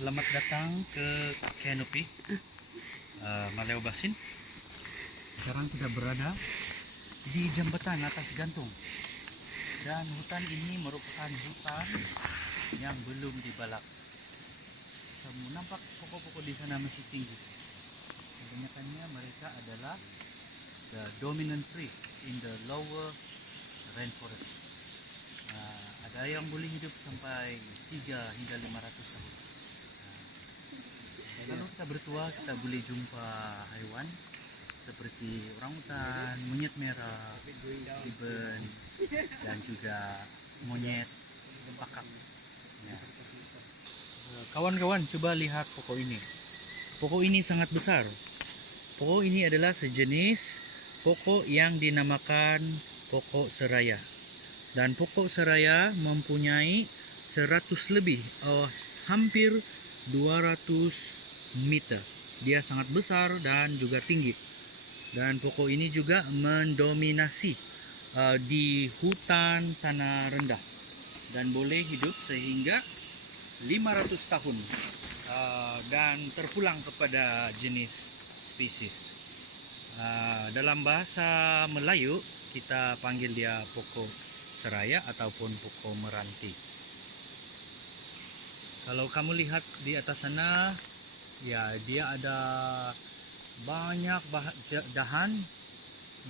Selamat datang ke Canopy Maleo Basin. Sekarang kita berada di jembatan atas gantung. Dan hutan ini merupakan hutan yang belum dibalak. Kamu nampak pokok-pokok di sana masih tinggi. Kebanyakannya mereka adalah the dominant tree in the lower rainforest. Ada yang boleh hidup sampai 3 hingga 500 tahun. Kalau kita bertua, kita boleh jumpa haiwan seperti orangutan, monyet merah, gibbon, dan juga monyet pakak. Kawan-kawan, coba lihat pokok ini. Pokok ini sangat besar. Pokok ini adalah sejenis pokok yang dinamakan pokok seraya. Dan pokok seraya mempunyai 100 lebih, hampir 200 meter. Dia sangat besar dan juga tinggi. Dan pokok ini juga mendominasi di hutan tanah rendah dan boleh hidup sehingga 500 tahun dan terpulang kepada jenis spesies. Dalam bahasa Melayu kita panggil dia pokok seraya ataupun pokok meranti. Kalau kamu lihat di atas sana, ya, dia ada banyak dahan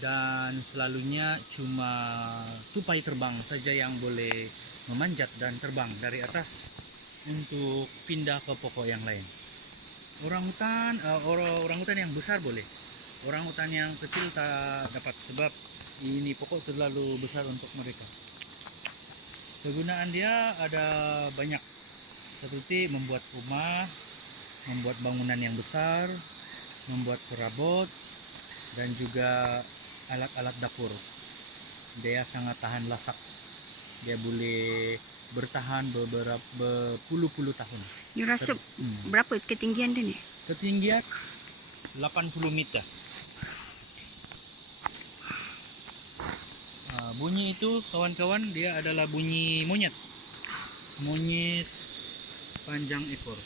dan selalunya cuma tupai terbang saja yang boleh memanjat dan terbang dari atas untuk pindah ke pokok yang lain. Orangutan yang besar boleh, orangutan yang kecil tak dapat sebab ini pokok terlalu besar untuk mereka. Kegunaan dia ada banyak, seperti membuat rumah, membuat bangunan yang besar, membuat perabot, dan juga alat-alat dapur. Dia sangat tahan lasak. Dia boleh bertahan berpuluh-puluh tahun. You rasa berapa ketinggian dia ni? Ketinggian 80 meter. Bunyi itu, kawan-kawan, dia adalah bunyi monyet. Monyet panjang ekor,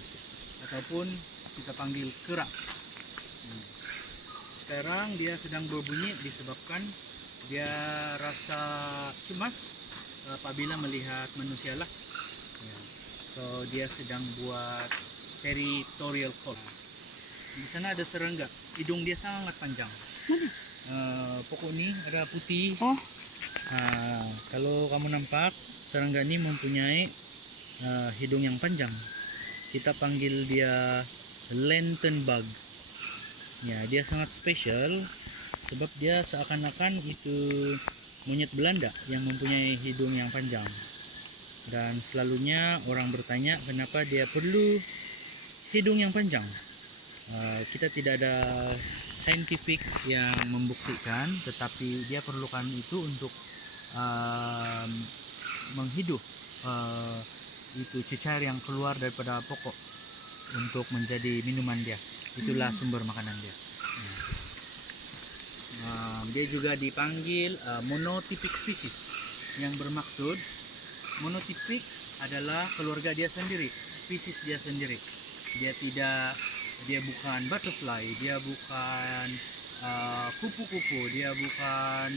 ataupun kita panggil kerak. Sekarang dia sedang berbunyi disebabkan dia rasa cemas apabila melihat manusia lah. So dia sedang buat territorial call. Di sana ada serangga, hidung dia sangat panjang. Pokok ini ada putih. Kalau kamu nampak, serangga ini mempunyai hidung yang panjang. Kita panggil dia lantern bug. Ya, dia sangat spesial sebab dia seakan-akan itu monyet Belanda yang mempunyai hidung yang panjang. Dan selalunya orang bertanya kenapa dia perlu hidung yang panjang. Kita tidak ada saintifik yang membuktikan, tetapi dia perlukan itu untuk menghidup itu cecair yang keluar daripada pokok untuk menjadi minuman dia. Itulah sumber makanan dia. Dia juga dipanggil monotypic species, yang bermaksud monotipik adalah keluarga dia sendiri, spesies dia sendiri. Dia bukan butterfly, dia bukan kupu-kupu, dia bukan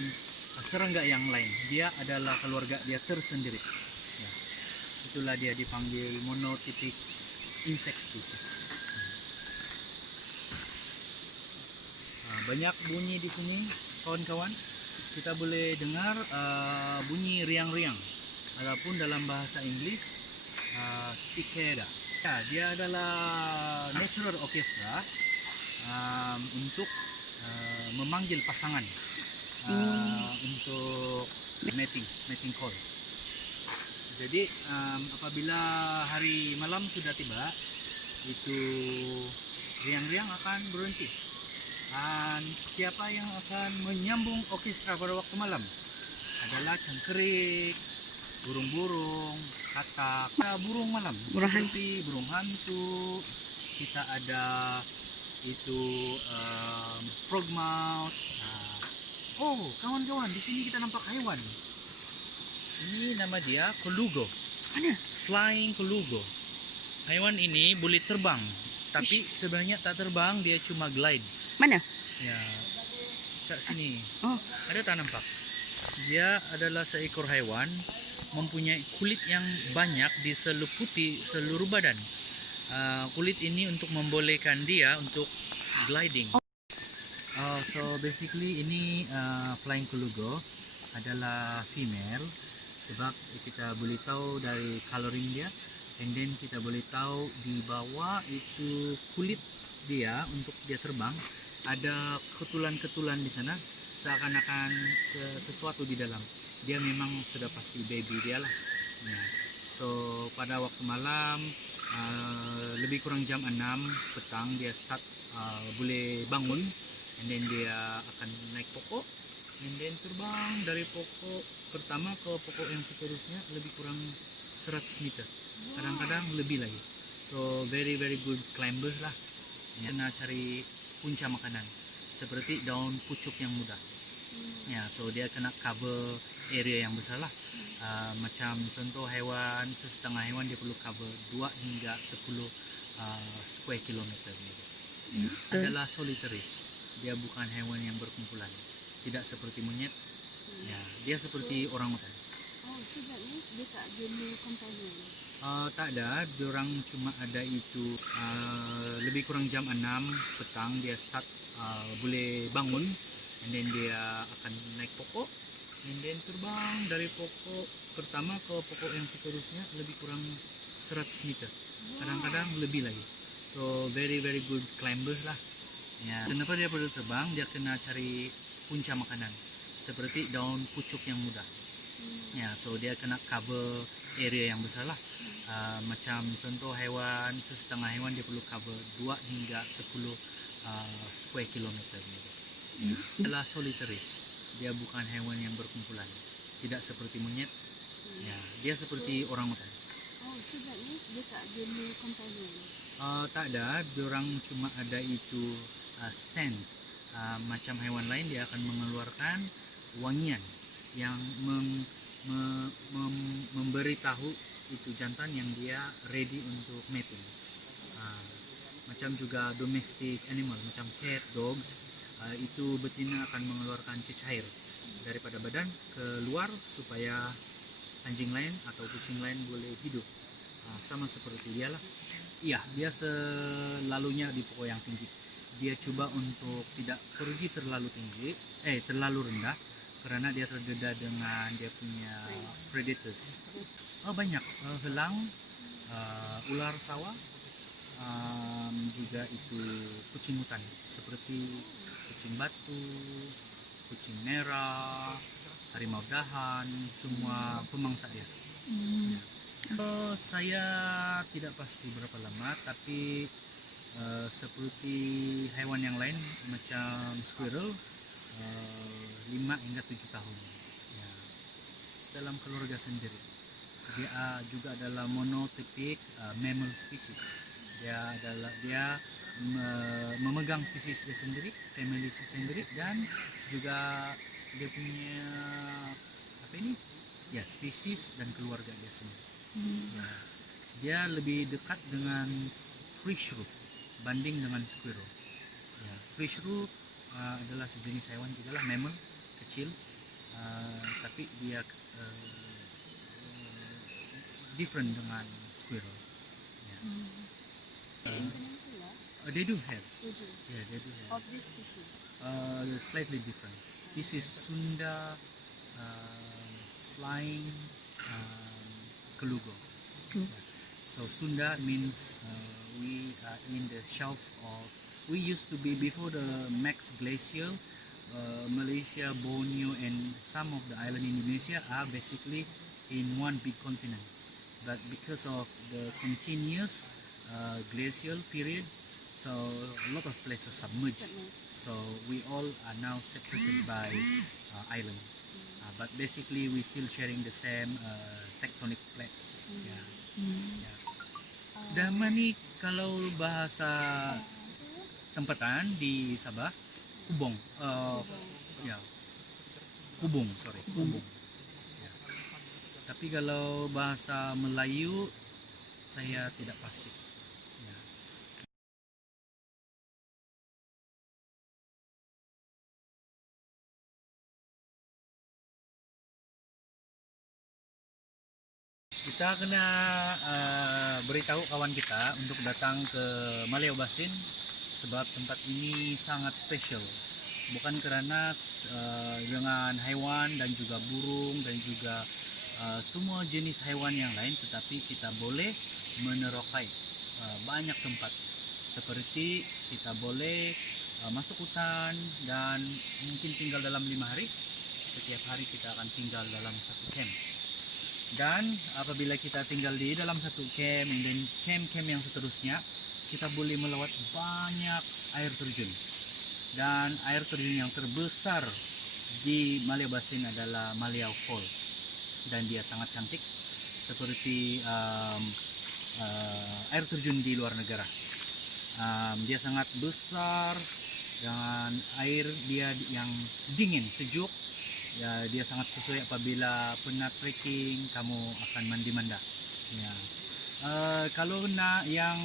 serangga yang lain. Dia adalah keluarga dia tersendiri. Ya. Itulah dia dipanggil monotypic insect species. Banyak bunyi di sini, kawan-kawan. Kita boleh dengar bunyi riang-riang, ataupun dalam bahasa Inggris cicada. Ya, dia adalah natural orchestra untuk memanggil pasangan untuk mating call. Jadi apabila hari malam sudah tiba, itu riang-riang akan berhenti. Dan siapa yang akan menyambung orkestra pada waktu malam adalah cangkrik, burung-burung, katak, burung malam, seperti burung hantu. Kita ada itu frog mouth. Oh, kawan-kawan, di sini kita nampak hewan. Ini nama dia kolugo. Mana? Flying kolugo. Hewan ini boleh terbang, tapi sebenarnya tak terbang, dia cuma glide. Mana? Ya, kat sini. Oh, Ada tak nampak? Dia adalah seekor hewan mempunyai kulit yang banyak diseliputi seluruh badan. Kulit ini untuk membolehkan dia untuk gliding. So basically ini flying kulugo adalah female, sebab kita boleh tahu dari coloring dia, and then kita boleh tahu di bawah itu kulit dia untuk dia terbang ada ketulan-ketulan di sana, seakan-akan sesuatu di dalam. Dia memang sudah pasti baby dia lah. Ya. So pada waktu malam lebih kurang jam 6 petang dia start boleh bangun, and then dia akan naik pokok, and then terbang dari pokok pertama ke pokok yang seterusnya lebih kurang 100 meter, kadang-kadang lebih lagi. So very good climber lah. Ya, kena cari punca makanan seperti daun pucuk yang muda. Ya, so dia kena cover area yang besar lah. Macam contoh hewan, sesetengah hewan dia perlu cover 2 hingga 10 square kilometer gitu. Ya, adalah solitary. Dia bukan hewan yang berkumpulan. Tidak seperti monyet. Ya, dia seperti orangutan. oh, so that means dia tak ada male companion. Tak ada, diorang cuma ada itu lebih kurang jam 6 petang dia start boleh bangun, and then dia akan naik pokok, and then terbang dari pokok pertama ke pokok yang seterusnya lebih kurang 100 meter, kadang-kadang lebih lagi. So very good climber lah. Ya. Kenapa dia perlu terbang? Dia kena cari punca makanan seperti daun pucuk yang muda. Ya, so dia kena cover area yang besar lah. Macam contoh hewan, sesetengah hewan dia perlu cover 2 hingga 10 square kilometer gitu. Ya. Adalah solitary. Dia bukan hewan yang berkumpulan. Tidak seperti monyet. Ya, dia seperti orangutan. Oh, so that means dia tak ada male companion. Tak ada, diorang cuma ada itu scent. Macam hewan lain dia akan mengeluarkan wangian yang memberitahu itu jantan yang dia ready untuk mating. Macam juga domestic animal macam cat, dogs, itu betina akan mengeluarkan cecair daripada badan keluar supaya anjing lain atau kucing lain boleh hidup. Sama seperti dia lah. Iya, dia selalunya di pokok yang tinggi. Dia coba untuk tidak pergi terlalu tinggi, terlalu rendah, karena dia terdedah dengan dia punya predators. Banyak helang, ular sawah, juga itu kucing hutan seperti kucing batu, kucing merah, harimau dahan, semua pemangsa dia. Ya. Saya tidak pasti berapa lama, tapi seperti hewan yang lain macam squirrel 5 hingga 7 tahun. Ya. Dalam keluarga sendiri dia juga adalah monotypic mammal species. Dia memegang spesies dia sendiri, family sendiri, dan juga dia punya spesies dan keluarga dia sendiri. Ya. Dia lebih dekat dengan fish root banding dengan squirrel. Ya. Fish root adalah sejenis hewan juga lah, mammal kecil, tapi dia different dengan squirrel. Ya. They do have. Yeah, they do have. Of this species. Slightly different. This is Sunda flying Kulugo. Yeah. So Sunda means we are in the shelf of. We used to be before the Max Glacier. Malaysia, Borneo, and some of the island in Indonesia are basically in one big continent. But because of the continuous glacial period, so a lot of places submerged. So we all are now separated by island. But basically we still sharing the same tectonic plates. Yeah. Yeah. Damani kalau bahasa tempatan di Sabah, kubong. Ya. Kubung, sorry, kubung. Ya. Tapi kalau bahasa Melayu saya tidak pasti. Ya. Kita kena beritahu kawan kita untuk datang ke Maleo Basin sebab tempat ini sangat spesial. Bukan karena dengan hewan dan juga burung dan juga semua jenis hewan yang lain, tetapi kita boleh menerokai banyak tempat. Seperti kita boleh masuk hutan dan mungkin tinggal dalam 5 hari. Setiap hari kita akan tinggal dalam satu camp. Dan apabila kita tinggal di dalam satu camp dan camp-camp yang seterusnya, kita boleh melewat banyak air terjun. Dan air terjun yang terbesar di Maleo Basin adalah Maliau Fall. Dan dia sangat cantik, seperti air terjun di luar negara. Dia sangat besar dan air dia yang dingin, sejuk. Ya, dia sangat sesuai apabila pernah trekking, kamu akan mandi-manda. Ya. Kalau nak yang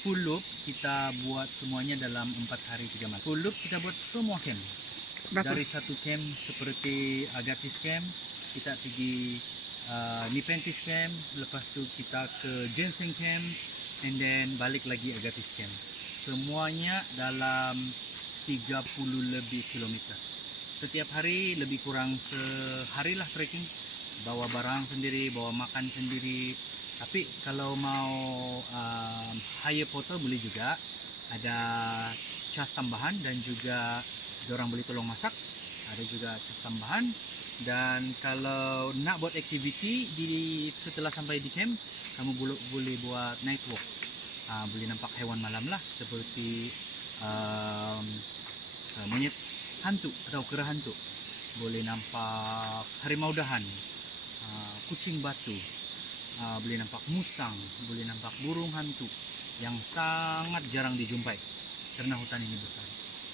full loop, kita buat semuanya dalam 4 hari 3 malam. Full loop kita buat semua camp. Berapa? Dari satu camp seperti Agatis Camp, kita pergi Nipentis Camp, lepas tu kita ke Ginseng Camp, and then balik lagi Agatis Camp. Semuanya dalam 30 lebih kilometer. Setiap hari lebih kurang sehari lah trekking, bawa barang sendiri, bawa makan sendiri. Tapi kalau mau hire porter boleh juga, ada cas tambahan dan juga orang boleh tolong masak, ada juga cas tambahan. Dan kalau nak buat aktiviti setelah sampai di camp, kamu boleh buat night walk, boleh nampak hewan malam lah, seperti monyet hantu atau kera hantu, boleh nampak harimau dahan, kucing batu, boleh nampak musang, boleh nampak burung hantu yang sangat jarang dijumpai karena hutan ini besar.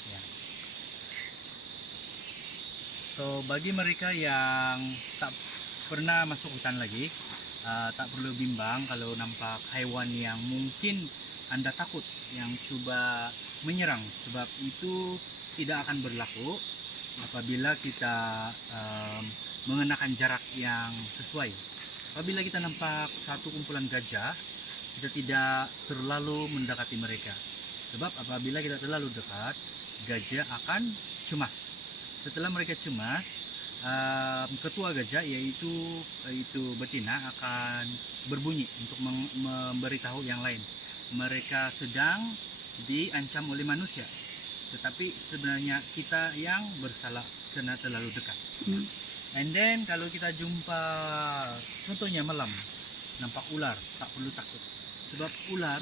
Ya. So bagi mereka yang tak pernah masuk hutan lagi, tak perlu bimbang kalau nampak hewan yang mungkin Anda takut yang cuba menyerang, sebab itu tidak akan berlaku apabila kita mengenakan jarak yang sesuai. Apabila kita nampak satu kumpulan gajah, kita tidak terlalu mendekati mereka, sebab apabila kita terlalu dekat, gajah akan cemas. Setelah mereka cemas, ketua gajah yaitu betina akan berbunyi untuk memberitahu yang lain mereka sedang diancam oleh manusia. Tetapi sebenarnya kita yang bersalah karena terlalu dekat. And then kalau kita jumpa, contohnya malam, nampak ular, tak perlu takut. Sebab ular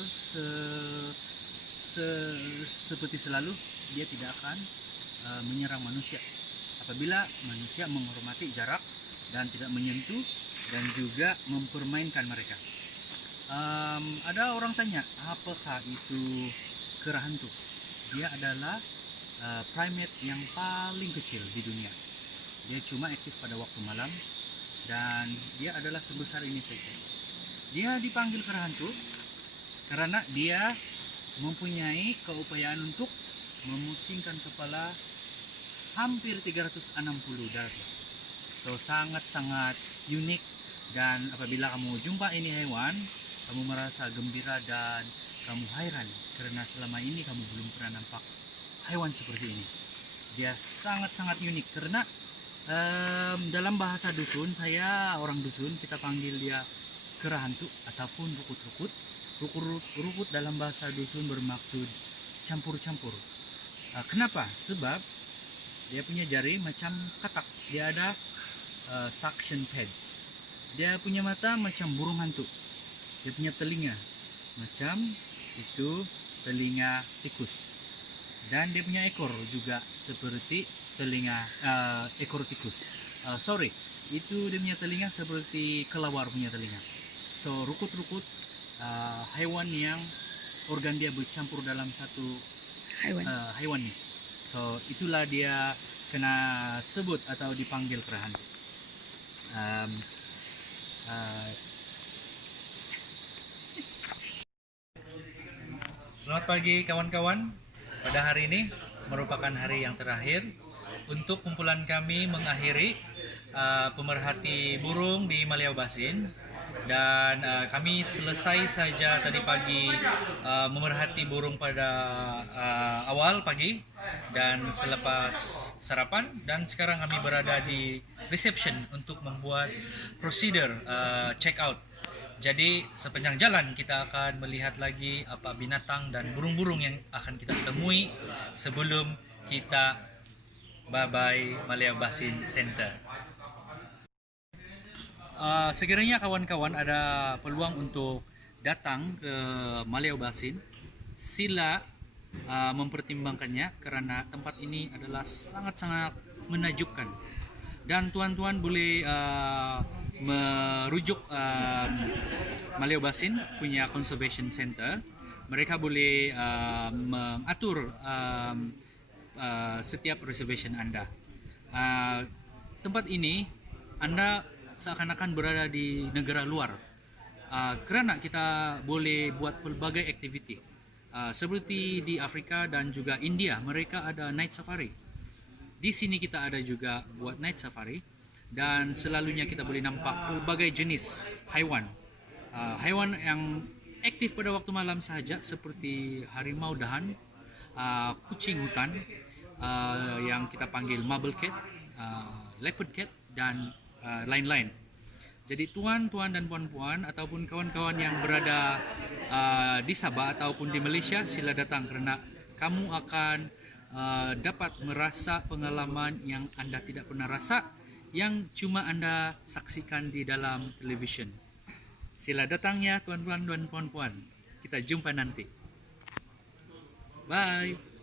seperti selalu, dia tidak akan menyerang manusia. Apabila manusia menghormati jarak dan tidak menyentuh dan juga mempermainkan mereka. Ada orang tanya, apakah itu kera hantu? Dia adalah primate yang paling kecil di dunia. Dia cuma aktif pada waktu malam dan dia adalah sebesar ini saja. Dia dipanggil kera hantu karena dia mempunyai keupayaan untuk memusingkan kepala hampir 360 derajat. So sangat-sangat unik, dan apabila kamu jumpa ini hewan, kamu merasa gembira dan kamu heran karena selama ini kamu belum pernah nampak hewan seperti ini. Dia sangat-sangat unik karena dalam bahasa dusun, saya orang dusun, kita panggil dia kera hantu ataupun rukut-rukut. Rukut dalam bahasa dusun bermaksud campur-campur. Kenapa? Sebab dia punya jari macam katak, dia ada suction pads. Dia punya mata macam burung hantu. Dia punya telinga macam itu telinga tikus, dan dia punya ekor juga seperti telinga ekor tikus. Itu dia punya telinga seperti kelawar punya telinga. So rukut-rukut hewan yang organ dia bercampur dalam satu hewan ini. So itulah dia kena sebut atau dipanggil kera hantu. Selamat pagi kawan-kawan. Pada hari ini merupakan hari yang terakhir untuk kumpulan kami mengakhiri pemerhati burung di Maliau Basin, dan kami selesai saja tadi pagi memerhati burung pada awal pagi dan selepas sarapan, dan sekarang kami berada di reception untuk membuat prosedur check out. Jadi sepanjang jalan kita akan melihat lagi apa binatang dan burung-burung yang akan kita temui sebelum kita bye-bye Maliau Basin Center. Sekiranya kawan-kawan ada peluang untuk datang ke Maliau Basin, sila mempertimbangkannya karena tempat ini adalah sangat-sangat menakjubkan. Dan tuan-tuan boleh merujuk Maliau Basin punya conservation center. Mereka boleh mengatur setiap reservation anda. Tempat ini anda seakan-akan berada di negara luar, kerana kita boleh buat pelbagai aktiviti. Seperti di Afrika dan juga India, mereka ada night safari. Di sini kita ada juga buat night safari, dan selalunya kita boleh nampak pelbagai jenis haiwan. Haiwan yang aktif pada waktu malam sahaja seperti harimau dahan, kucing hutan yang kita panggil marble cat, leopard cat, dan lain-lain. Jadi tuan-tuan dan puan-puan ataupun kawan-kawan yang berada di Sabah ataupun di Malaysia, sila datang kerana kamu akan dapat merasa pengalaman yang anda tidak pernah rasa, yang cuma anda saksikan di dalam televisyen. Sila datang ya tuan-tuan dan puan-puan. Kita jumpa nanti. Bye.